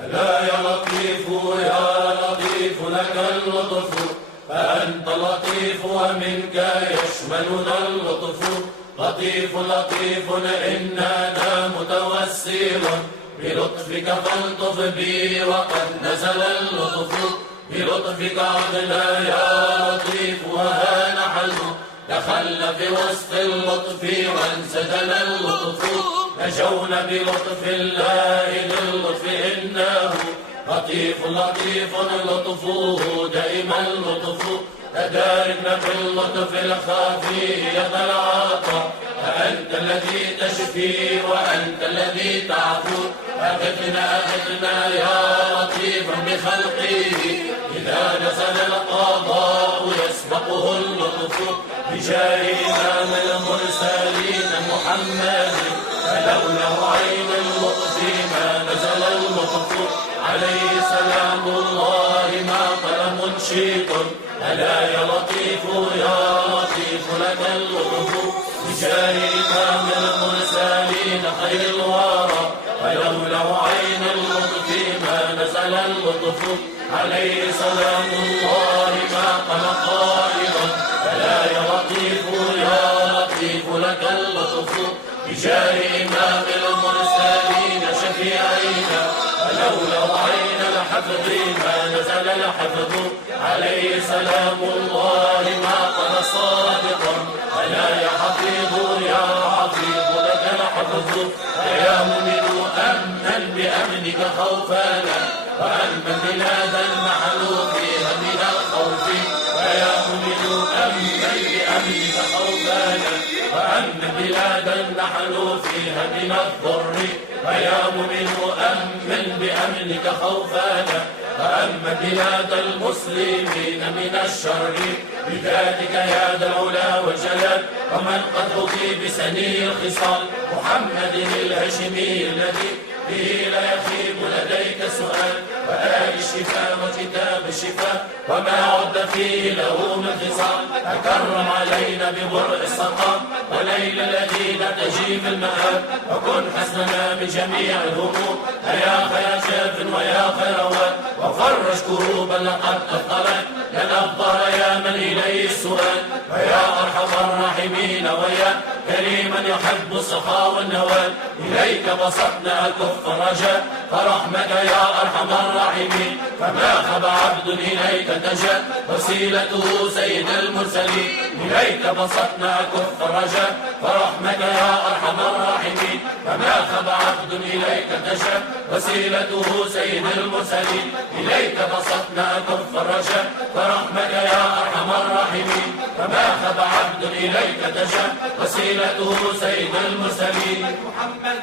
ألا يا لطيف يا لطيف لك اللطف، فأنت لطيف ومنك يشملنا اللطف. لطيف لطيف إننا متوسل بلطفك فالطف بي وقد نزل اللطف. بلطفك عدنا يا لطيف وها نحن دخلنا في وسط اللطف وانسجن اللطف. نجونا بلطف الله للطف إنه لطيف لطيف لطفه دائما لطف. تداركنا باللطف الخفي ذا العطاء، فأنت الذي تشفي وأنت الذي تعفو. أغثنا أغثنا يا لطيفا بخلقه، إذا نزل القضاء يسبقه اللطف. بجاه إمام المرسلين محمد، فلولا عين اللطف ما نزل اللطف. عليه سلام الله ما قلم منشط، ألا يا لطيف يا لطيف لك اللطف. بجاه إمام المرسلين خير الورى، فلولا عين اللطف ما نزل اللطف. عليه سلام الله ما قل قائلا، ألا يا لطيف يا لطيف لك اللطف. بجاه إمام المرسلين شفيعينا، فلولا عين الحفظ ما نزل الحفظ. عليه سلام الله ما قل صادقا، ألا يا حفيظ يا حفيظ لك الحفظ. فيا مؤمن أمنا بأمنك خوفانا، وأمن بلادا نحن فيها من الخوف. فيا مؤمن أمنا بأمنك خوفانا، وأمن بلادا نحن فيها من الضر. فيا مؤمن أمن بأمنك خوفانا، وأمن بلاد المسلمين من الشر. بذاتك يا ذا العلا والجلال، ومن قد أتي بسني الخصال. محمد الهاشمي الذي به لا يخيب لديك سؤال، وآل الشفاء وكتاب الشفاء وما عد فيه له من خصال. تكرم علينا ببرء السقام، وليل الذي لا تجيب المآب. وكن حسننا من جميع الهموم، يا خير شاف ويا خير واد. وفرج كروبا لقد أثقلت لنا الظهر يا من إليه السؤال. ويا أرحم الراحمين ويا كريما يحب السخاء والنوال. إليك بسطنا الكف رجاء، فرحمك يا أرحم الراحمين. فما خاب عبد إليك تجا، وسيلته سيد المرسلين. إليك بسطنا كف رجاء، فرحمك يا أرحم الراحمين. فما خاب عبد إليك تجا، وسيلته سيد المرسلين. إليك بسطنا كف رجاء، فرحمك يا أرحم الراحمين. فما خاب عبد إليك تجا، وسيلته سيد المرسلين. محمد